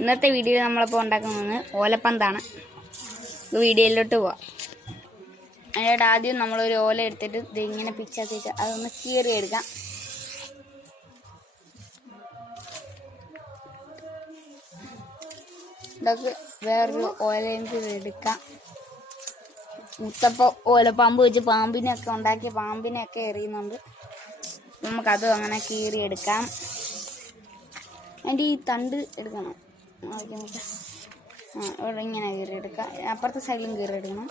ഇന്നത്തെ വീഡിയോയിൽ നമ്മളിപ്പോൾ ഉണ്ടാക്കുന്നത് ഓലപ്പന്താണ്. വീഡിയോയിലോട്ട് പോവാം. അതിനായിട്ട് ആദ്യം നമ്മളൊരു ഓല എടുത്തിട്ട് ഇങ്ങനെ പിച്ചാക്കിയിട്ട് അതൊന്ന് കീറിയെടുക്കാം. ഇതൊക്കെ വേറൊരു ഓലയും എടുക്കാം. മുത്തപ്പോൾ ഓലപ്പാമ്പ് വെച്ച് പാമ്പിനെയൊക്കെ ഉണ്ടാക്കി പാമ്പിനെയൊക്കെ എറിയുന്നുണ്ട്. നമുക്കത് അങ്ങനെ കീറിയെടുക്കാം. അതിൻ്റെ ഈ തണ്ട് എടുക്കണം. ഇവിടെ ഇങ്ങനെ കീറിയെടുക്കാം. അപ്പുറത്തെ സൈഡിലും കീറിയെടുക്കണം.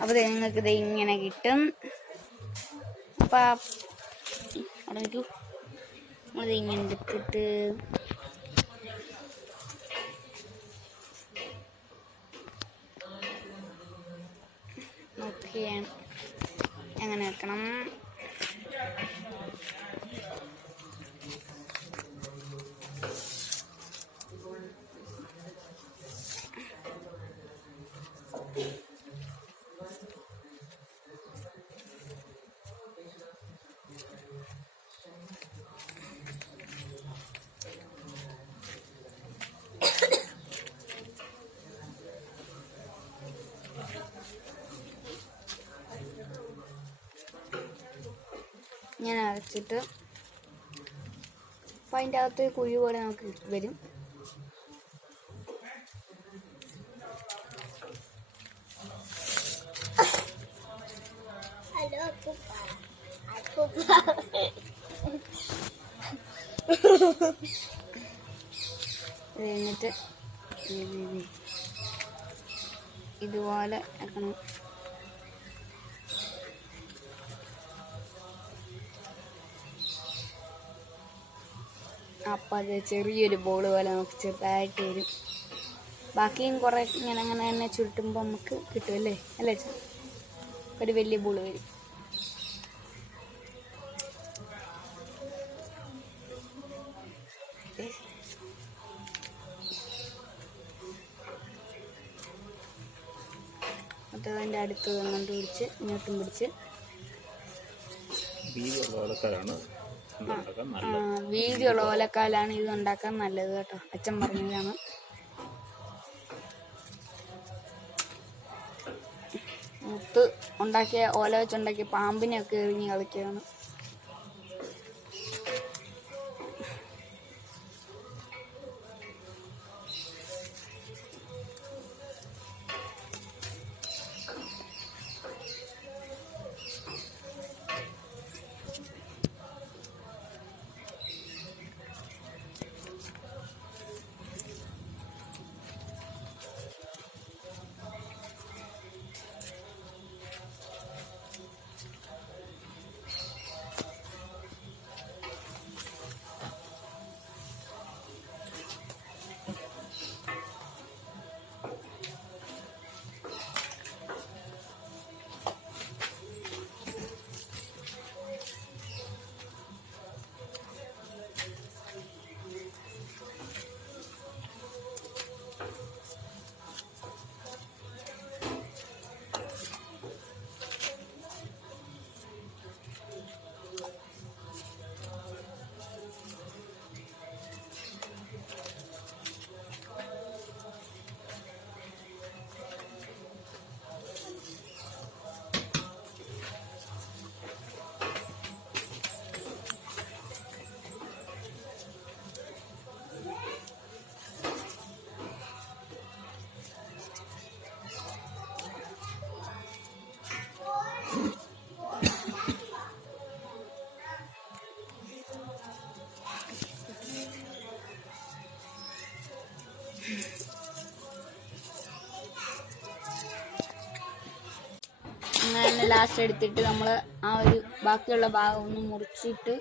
അപ്പോൾ നിങ്ങൾക്ക് ഇത് ഇങ്ങനെ കിട്ടും. അപ്പം അവിടെ നിൽക്കൂ. നമ്മളിത് ഇങ്ങനെ എടുത്തിട്ട് നോക്കിയാണ് എങ്ങനെ വെക്കണം. ഇങ്ങനെ അരച്ചിട്ട് അപ്പം അതിൻ്റെ അകത്ത് കുഴി പോലെ നമുക്ക് വരും. എന്നിട്ട് ഇതുപോലെ ആക്കണം. അപ്പം അത് ചെറിയൊരു ബോൾ പോലെ നമുക്ക് ചെറുതായിട്ട് വരും. ബാക്കിയും കുറേ ഇങ്ങനെ അങ്ങനെ തന്നെ ചുരുട്ടുമ്പോൾ നമുക്ക് കിട്ടുമല്ലേ, അല്ലേ? ഒരു വലിയ ബോൾ വരും. എന്നിട്ട് അതിൻ്റെ അടുത്ത് കണ്ടു പിടിച്ച് ഇങ്ങോട്ടും പിടിച്ച് വീതിയുള്ള ഓലക്കാലാണ് ഇത് ഉണ്ടാക്കാൻ നല്ലത് കേട്ടോ. അച്ഛൻ പറഞ്ഞതാണ്. മുത്ത് ഉണ്ടാക്കിയ ഓല വെച്ചുണ്ടാക്കിയ പാമ്പിനെയൊക്കെ എറിഞ്ഞ് കളിക്കുകയാണ്. അങ്ങനെ ലാസ്റ്റ് എടുത്തിട്ട് നമ്മൾ ആ ഒരു ബാക്കിയുള്ള ഭാഗം ഒന്ന് മുറിച്ചിട്ട്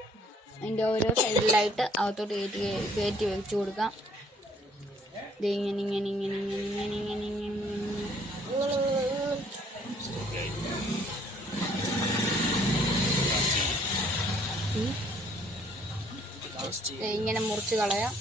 അതിൻ്റെ ഓരോ സൈഡിലായിട്ട് അകത്തോട്ട് കയറ്റി വെച്ച് കൊടുക്കാം. ഇത് ഇങ്ങനെ ഇങ്ങനെ ഇങ്ങനെ ഇങ്ങനെ ഇങ്ങനെ ഇങ്ങനെ ഇങ്ങനെ ഇങ്ങനെ മുറിച്ച് കളയാം.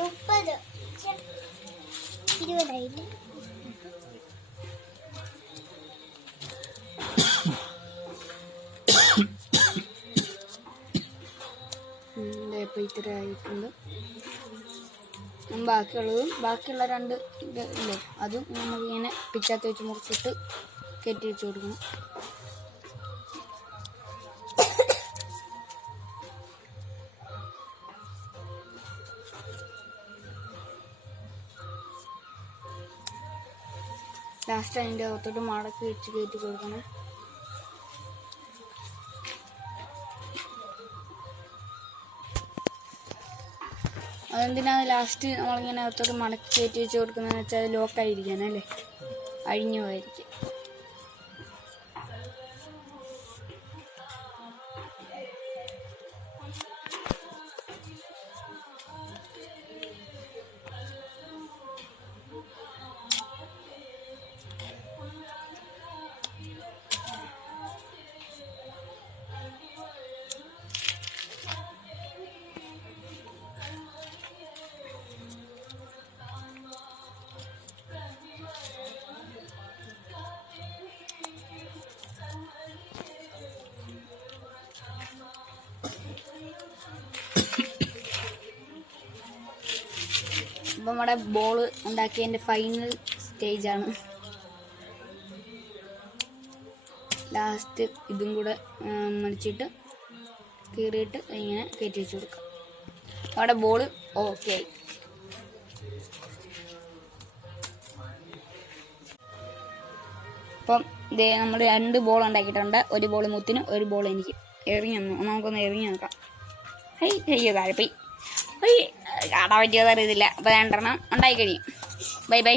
30 20 ഇപ്പം ഇത്ര ആയിട്ടുണ്ട്. ബാക്കിയുള്ള 2 ഇത് ഇല്ലേ അതും നമുക്കിങ്ങനെ പിച്ചാത്തി വെച്ച് മുറിച്ചിട്ട് കയറ്റി വെച്ച് കൊടുക്കണം. ലാസ്റ്റ് അതിൻ്റെ അകത്തോട്ട് മടക്കി വെച്ച് കയറ്റി കൊടുക്കണം. അതെന്തിനാണ് ലാസ്റ്റ് നമ്മളിങ്ങനെ അകത്തോട്ട് മടക്കി കയറ്റി വെച്ച് കൊടുക്കുന്നതെന്ന് വെച്ചാൽ അത് ലോക്കായിരിക്കാനല്ലേ, അഴിഞ്ഞു പോയിരിക്കും. അപ്പം നമ്മുടെ ബോൾ ഉണ്ടാക്കിയതിൻ്റെ ഫൈനൽ സ്റ്റേജാണ്. ലാസ്റ്റ് ഇതും കൂടെ മടിച്ചിട്ട് കീറിയിട്ട് ഇങ്ങനെ കയറ്റി വെച്ച് കൊടുക്കാം. അവിടെ ബോൾ ഓക്കെ ആയി. അപ്പം ഇതേ നമ്മൾ 2 ബോൾ ഉണ്ടാക്കിയിട്ടുണ്ട്. ഒരു ബോൾ മുത്തിന്, ഒരു ബോൾ എനിക്ക്. നമുക്കൊന്ന് എറിഞ്ഞ് നോക്കാം. അയ്യോ താഴെപ്പോയി. കാണാൻ പറ്റിയതറിയത്തില്ല. അപ്പോൾ 2 ഉണ്ടായി കഴിയും. Bye bye.